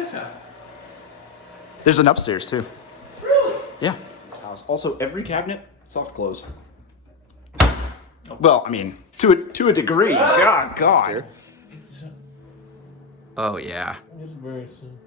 this out. There's an upstairs too. Really? Yeah. Also, every cabinet, soft close. Well, I mean, to a degree. God. Oh yeah. It's very soon.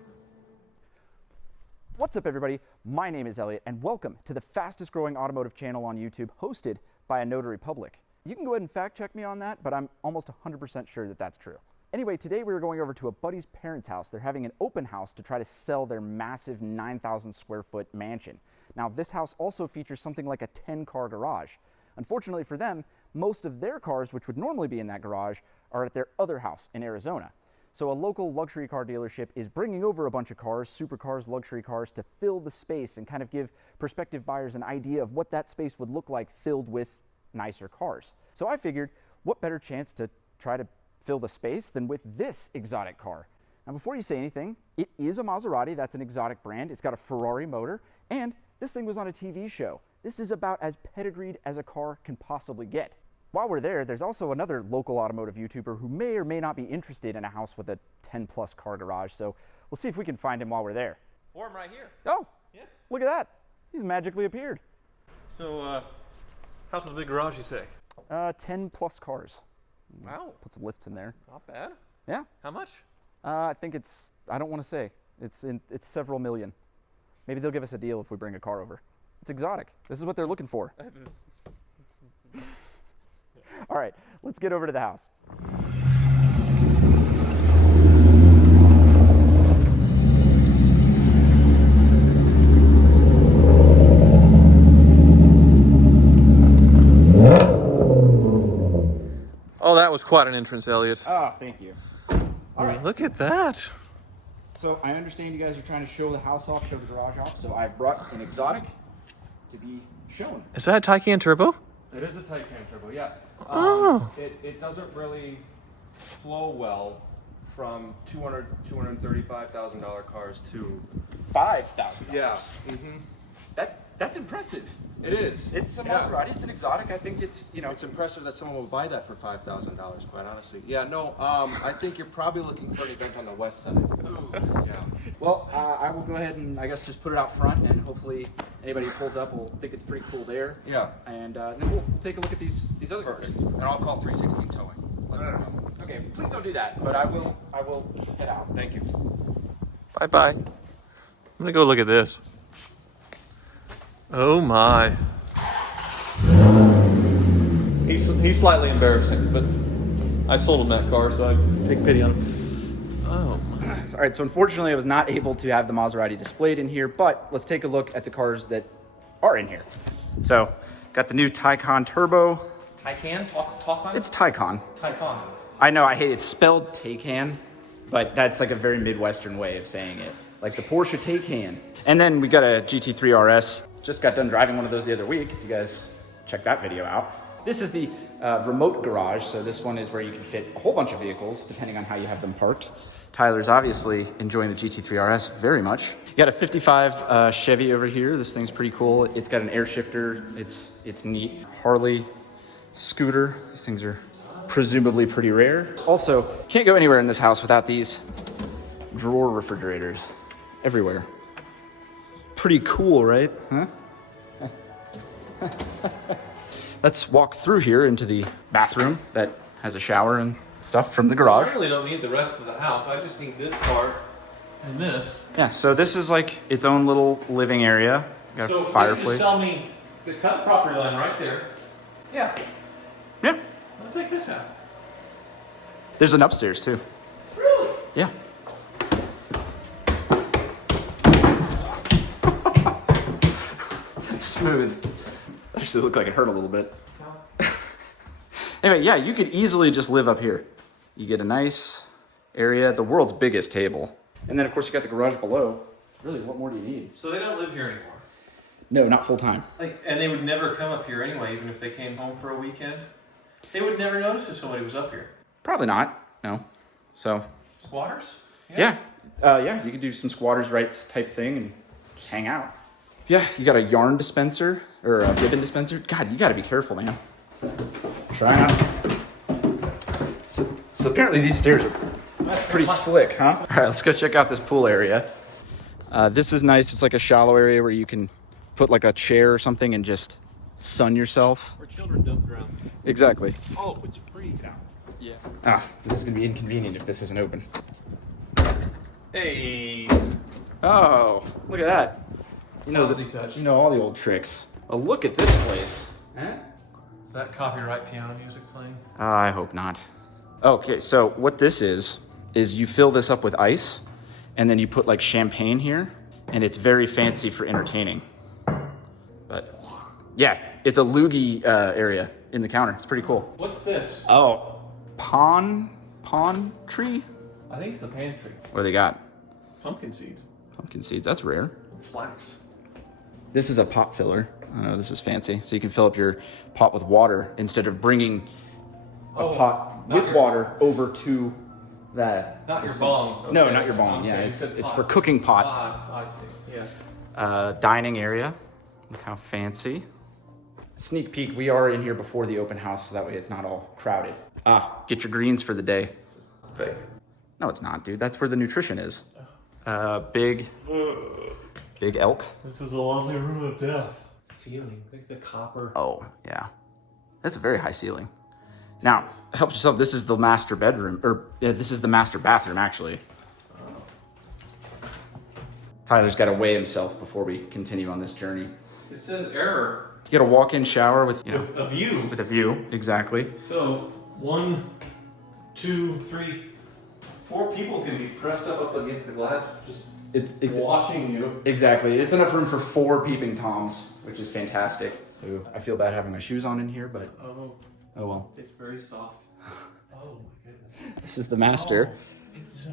What's up, everybody? My name is Elliott, and welcome to the fastest growing automotive channel on YouTube, hosted by a notary public. You can go ahead and fact check me on that, but I'm almost 100% sure that that's true. Anyway, today we were going over to a buddy's parents' house. They're having an open house to try to sell their massive 9,000 square foot mansion. Now, this house also features something like a 10-car garage. Unfortunately for them, most of their cars, which would normally be in that garage, are at their other house in Arizona. So a local luxury car dealership is bringing over a bunch of cars, supercars, luxury cars, to fill the space and kind of give prospective buyers an idea of what that space would look like filled with nicer cars. So I figured, what better chance to try to fill the space than with this exotic car. Now, before you say anything, it is a Maserati. That's an exotic brand. It's got a Ferrari motor, and this thing was on a TV show. This is about as pedigreed as a car can possibly get. While we're there, there's also another local automotive YouTuber who may or may not be interested in a house with a 10-plus car garage, so we'll see if we can find him while we're there. Or I'm right here. Oh, Yes. look at that. He's magically appeared. So, how's the big garage, you say? 10-plus cars. Wow. Put some lifts in there. Not bad. Yeah. How much? I think I don't want to say. It's several million. Maybe they'll give us a deal if we bring a car over. It's exotic. This is what they're looking for. All right, let's get over to the house. Oh, that was quite an entrance, Elliott. Oh, thank you. All right. Look at that. So I understand you guys are trying to show the house off, show the garage off. So I've brought an exotic to be shown. Is that a Taycan Turbo? It is a Taycan Turbo, yeah. Oh. It doesn't really flow well from $235,000 cars to... $5,000. Yeah. That's impressive. It is. It's a Yeah. Maserati. It's an exotic. I think it's It's impressive that someone will buy that for $5,000, quite honestly. Yeah, no, I think you're probably looking for an event on the west side. Ooh. Yeah. Well, I will go ahead and I guess just put it out front, and hopefully anybody who pulls up will think it's pretty cool there. Yeah. And then we'll take a look at these other cars. Perfect. And I'll call 316 Towing. Let them know. Okay, please don't do that, but I will head out. Thank you. Bye-bye. I'm gonna go look at this. Oh my. He's slightly embarrassing, but I sold him that car, so I take pity on him. Oh my. All right, so unfortunately I was not able to have the Maserati displayed in here, but let's take a look at the cars that are in here. So, got the new Taycan Turbo. Taycan? Talk on it? It's Taycan. Taycan. I know, I hate it. It's spelled Taycan, but that's like a very Midwestern way of saying it. Like the Porsche Taycan. And then we got a GT3 RS. Just got done driving one of those the other week. If you guys check that video out. This is the remote garage. So this one is where you can fit a whole bunch of vehicles, depending on how you have them parked. Tyler's obviously enjoying the GT3 RS very much. You got a 55 Chevy over here. This thing's pretty cool. It's got an air shifter. It's neat. Harley scooter. These things are presumably pretty rare. Also, can't go anywhere in this house without these drawer refrigerators everywhere. Pretty cool, right? Huh? Let's walk through here into the bathroom that has a shower and stuff from the garage. I really don't need the rest of the house. I just need this part and this. Yeah, so this is like its own little living area. Got a fireplace. So sell me the cut property line right there. Yeah. Yeah. I'll take this out. There's an upstairs too. Really? Yeah. Smooth. Actually looked like it hurt a little bit. Anyway, yeah, you could easily just live up here. You get a nice area, the world's biggest table. And then of course you got the garage below. Really, what more do you need? So they don't live here anymore. No, not full time. And they would never come up here anyway, even if they came home for a weekend. They would never notice if somebody was up here. Probably not, no. So. Squatters? Yeah. Yeah, you could do some squatters' rights type thing and just hang out. Yeah, you got a yarn dispenser or a ribbon dispenser. God, you got to be careful, man. Try not. So apparently these stairs are Pretty slick, huh? All right, let's go check out this pool area. This is nice. It's like a shallow area where you can put like a chair or something and just sun yourself. Where children don't drown. Exactly. Oh, it's free now. Yeah. Ah, this is gonna be inconvenient if this isn't open. Hey. Oh, look at that. Fuzzy touch. You know all the old tricks. Oh, look at this place. Huh? Is that copyright piano music playing? I hope not. Okay, so what this is you fill this up with ice, and then you put like champagne here, and it's very fancy for entertaining. But yeah, it's a loogie area in the counter. It's pretty cool. What's this? Oh, pawn tree? I think it's the pantry. What do they got? Pumpkin seeds. Pumpkin seeds, that's rare. Flax. This is a pot filler. Oh, this is fancy. So you can fill up your pot with water instead of bringing a pot with water over to that. Not your bong. No, Okay. not your bong. Yeah, Okay, it's for cooking pot. Pots, I see. Yeah. Dining area. Look how fancy. Sneak peek, we are in here before the open house, so that way it's not all crowded. Get your greens for the day. Fake. No, it's not, dude. That's where the nutrition is. Big elk. This is a lovely room of death. Ceiling. Think the copper. Oh, yeah. That's a very high ceiling. Now, help yourself. This is the master bedroom, or this is the master bathroom, actually. Tyler's got to weigh himself before we continue on this journey. It says error. You got a walk-in shower with, you know, With a view. with a view, exactly. So 1, 2, 3, 4 people can be pressed up against the glass, just It's watching you. exactly. It's enough room for 4 peeping toms, which is fantastic. Ooh, I feel bad having my shoes on in here, but Oh, well. it's very soft. Oh my goodness. This is the master. It's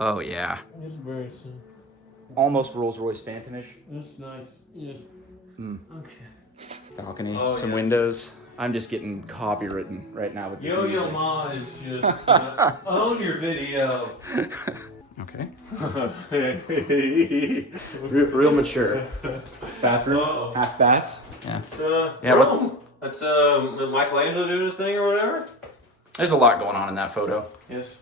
Oh yeah. very soon. Almost Rolls Royce Phantom-ish. It's nice. Yes. Okay. Balcony, Oh, some yeah. windows. I'm just getting copywritten right now with this Yo music. Ma is just own your video. Okay. It's Real mature. Bathroom, half bath. Yeah. Yeah, what- Rome. That's Michelangelo doing his thing or whatever. There's a lot going on in that photo. Yes.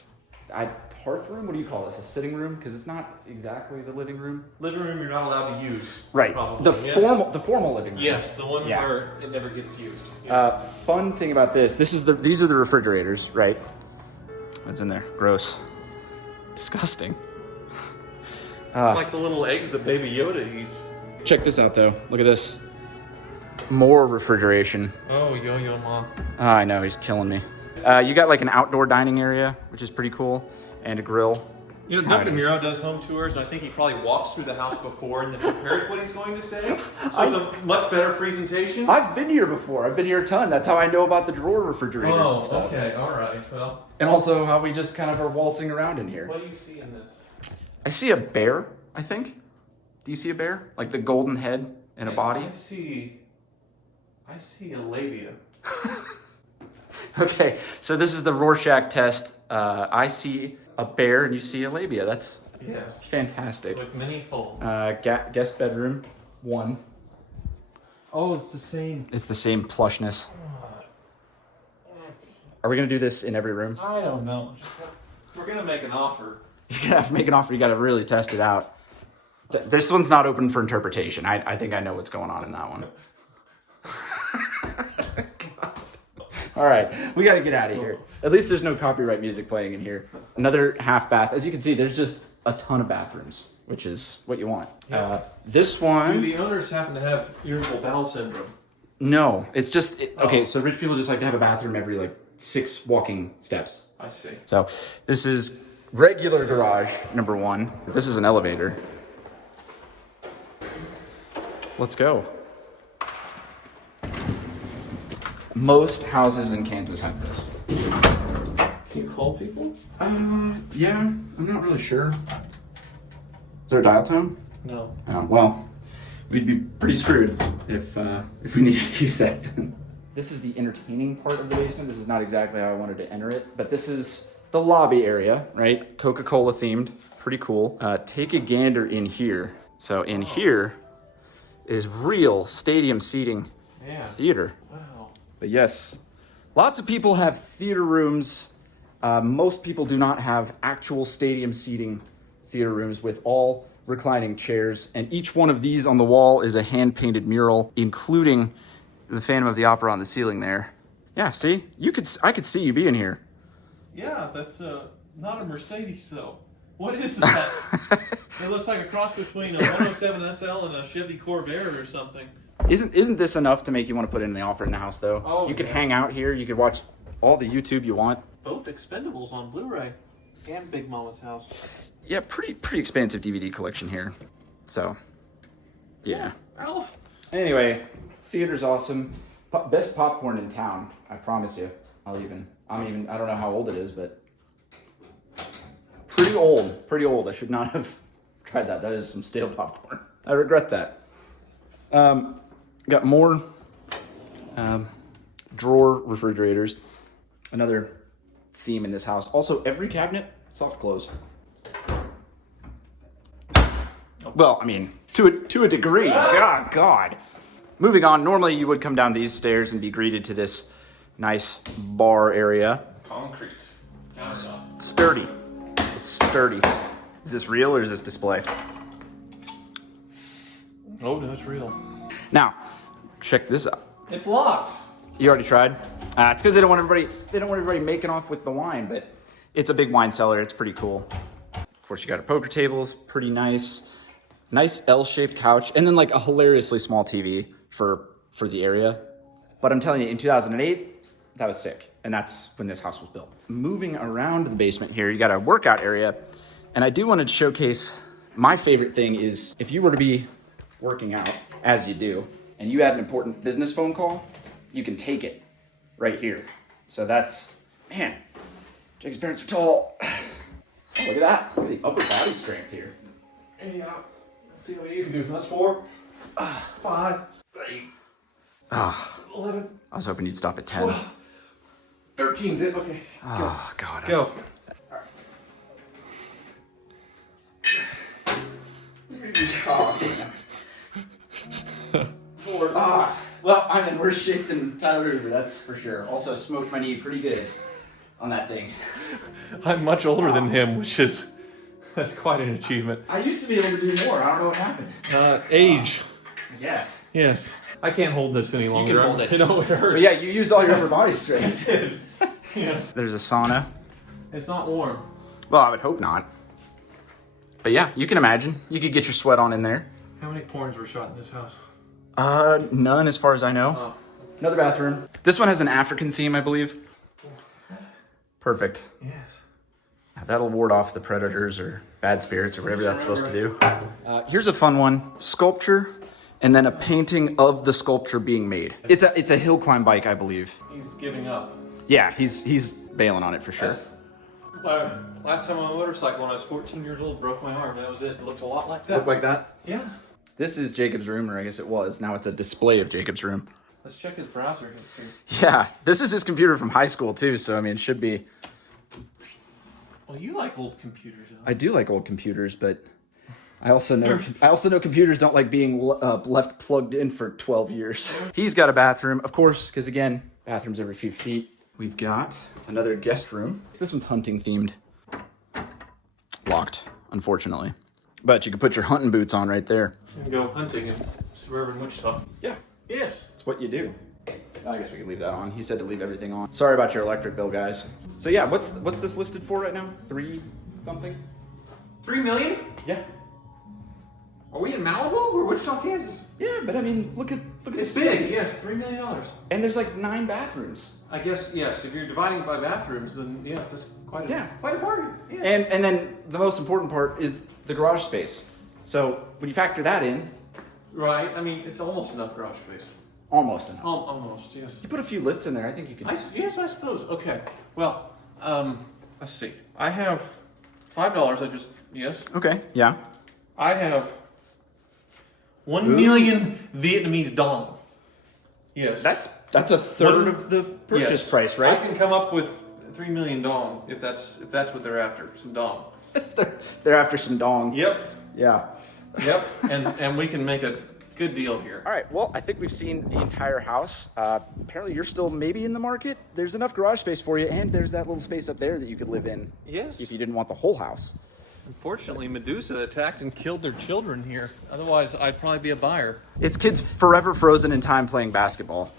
Hearth room? What do you call this? A sitting room? Because it's not exactly the living room. Living room you're not allowed to use. Right. Probably. The Yes. formal living room. Yes, the one Yeah. where it never gets used. Yes. Fun thing about these are the refrigerators, right? What's in there? Gross. Disgusting. It's like the little eggs that Baby Yoda eats. Check this out though. Look at this. More refrigeration. Oh, Yo Ma. Oh, I know, he's killing me. You got like an outdoor dining area, which is pretty cool, and a grill. You know, Doug DeMuro does home tours, and I think he probably walks through the house before and then prepares what he's going to say. So it's a much better presentation. I've been here before. I've been here a ton. That's how I know about the drawer refrigerators and Oh, stuff. okay, all right. Well, And also how we just kind of are waltzing around in here. what do you see in this? I see a bear, I think. Do you see a bear? Like the golden head and a body? I see a labia. Okay, so this is the Rorschach test. I see a bear and you see a labia. That's Yes. fantastic. With many folds. Guest bedroom 1. Oh, it's the same. It's the same plushness. Are we gonna do this in every room? I don't know. We're gonna make an offer. You're gonna have to make an offer. You gotta really test it out. This one's not open for interpretation. I think I know what's going on in that one. God. All right, we gotta get out of here. At least there's no copyright music playing in here. Another half bath. As you can see, there's just a ton of bathrooms, which is what you want. Yeah. This Do one, the owners happen to have irritable bowel syndrome? no, it's just, okay, so rich people just like to have a bathroom every like 6 walking steps. I see. So this is regular garage, number 1. This is an elevator. Let's go. Most houses in Kansas have this. Can you call people? Yeah, I'm not really sure. Is there a dial tone? No. Well, we'd be pretty screwed if we needed to use that. This is the entertaining part of the basement. This is not exactly how I wanted to enter it, but this is the lobby area, right? Coca-Cola themed, pretty cool. Take a gander in here. So in here is real stadium seating Yeah. theater. Wow. But yes, lots of people have theater rooms Most people do not have actual stadium seating theater rooms with all reclining chairs, and each one of these on the wall is a hand-painted mural, including the Phantom of the Opera on the ceiling there. Yeah, see? I could see you being here. Yeah, that's not a Mercedes though. What is that? It looks like a cross between a 107 SL and a Chevy Corvair or something. Isn't this enough to make you want to put it in the offer in the house though? Oh, you could yeah. hang out here, you could watch all the YouTube you want. Both Expendables on Blu-ray. And Big Mama's house. Yeah, pretty expansive DVD collection here. So, yeah. Alf. Anyway, theater's awesome. Best popcorn in town, I promise you. I don't know how old it is, but pretty old. I should not have tried that. That is some stale popcorn. I regret that. Got more drawer refrigerators. Another theme in this house. Also, every cabinet, soft close. Well, I mean, to a degree. God. Moving on, normally you would come down these stairs and be greeted to this nice bar area. Concrete. Sturdy. It's sturdy. Is this real or is this display? Oh, no, it's real. Now, check this out. It's locked. You already tried? It's because they don't want everybody making off with the wine, but it's a big wine cellar. It's pretty cool. Of course, you got a poker table. It's pretty nice. Nice L-shaped couch, and then like a hilariously small TV for the area. But I'm telling you, in 2008, that was sick, and that's when this house was built. Moving around the basement here, you got a workout area, and I do want to showcase my favorite thing is if you were to be working out, as you do, and you had an important business phone call, you can take it right here. So that's, man, Jake's parents are tall. Oh, look at that. Look at the upper body strength here. Hey, let's see what you can do. That's 4, 5, 8, 11. I was hoping you'd stop at 10. 12, 13. Okay. Oh, God. Go. Well, I'm in worse shape than Tyler Hoover, that's for sure. Also smoked my knee pretty good on that thing. I'm much older than him, that's quite an achievement. I used to be able to do more. I don't know what happened. Age. Yes. Yes. I can't hold this any longer. hold it. You know, it hurts. But yeah, you used all your upper body strength. I did. Yes. There's a sauna. It's not warm. Well, I would hope not. But yeah, you can imagine. You could get your sweat on in there. How many porns were shot in this house? None as far as I know. Oh. Another bathroom. This one has an African theme, I believe. Perfect. Yes. That'll ward off the predators or bad spirits or whatever that's supposed to do. Here's a fun one. Sculpture and then a painting of the sculpture being made. It's a hill climb bike, I believe. He's giving up. Yeah, he's bailing on it for sure. Last time on a motorcycle when I was 14 years old, broke my arm. That was it. It looked a lot like that. Look like that? Yeah. This is Jacob's room, or I guess it was. Now it's a display of Jacob's room. Let's check his browser history. Yeah, this is his computer from high school too, so I mean, it should be. Well, you like old computers, huh? I do like old computers, but I also know computers don't like being left plugged in for 12 years. He's got a bathroom, of course, because again, bathrooms every few feet. We've got another guest room. This one's hunting themed. Locked, unfortunately. But you can put your hunting boots on right there. You can go hunting in suburban Wichita. Yeah, Yes. that's what you do. I guess we could leave that on. He said to leave everything on. Sorry about your electric bill, guys. So yeah, what's this listed for right now? 3 something? 3 million? Yeah. Are we in Malibu or Wichita, Kansas? Yeah, but I mean, look at It's this big. space. Yes, $3 million. And there's like 9 bathrooms. I guess yes. If you're dividing it by bathrooms, then yes, that's quite a party. Yeah. And then the most important part is the garage space. So when you factor that in, Right. I mean, it's almost enough garage space. almost enough. Almost. Yes. You put a few lifts in there, I think you could. Yes, I suppose. Okay. Well, let's see. I have $5. Yes. Okay, yeah. I have 1 million Vietnamese dong. Yes. That's a third One- of the purchase Yes. price, right? I can come up with 3 million dong if that's what they're after. Some dong. They're after some dong. Yep. Yeah. Yep. and we can make a Good deal here. All right, well, I think we've seen the entire house. Apparently you're still maybe in the market. There's enough garage space for you, and there's that little space up there that you could live in. Yes. If you didn't want the whole house. Unfortunately, Medusa attacked and killed their children here. Otherwise, I'd probably be a buyer. It's kids forever frozen in time playing basketball.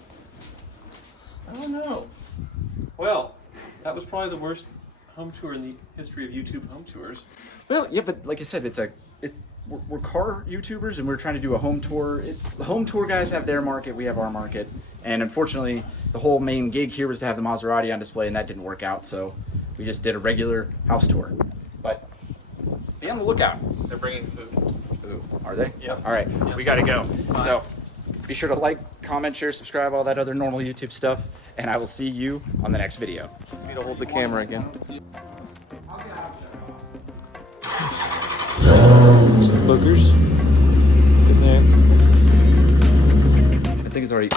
I don't know. Well, that was probably the worst home tour in the history of YouTube home tours. Well, yeah, but like I said, we're car YouTubers and we're trying to do a home tour. The home tour guys have their market, we have our market. And unfortunately, the whole main gig here was to have the Maserati on display, and that didn't work out. So we just did a regular house tour. But be on the lookout. They're bringing food. Ooh, are they? Yep. All right, Yep. we gotta go. Bye. So be sure to like, comment, share, subscribe, all that other normal YouTube stuff. And I will see you on the next video. Me to hold the camera again. Some boogers. Good there. I think it's already.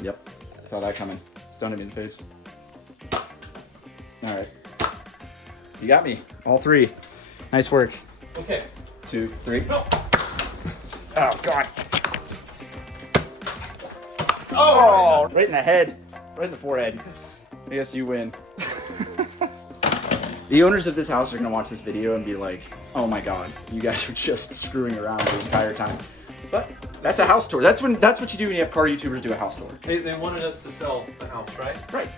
Yep. Saw that coming. Don't hit me in the face. All right. You got me. All three. Nice work. Okay. 2, 3. No. Oh God. Oh! Right in the head. Right in the forehead. I guess you win. The owners of this house are gonna watch this video and be like, "Oh my God, you guys are just screwing around the entire time." But that's a house tour. That's what you do when you have car YouTubers do a house tour. They wanted us to sell the house, right? Right.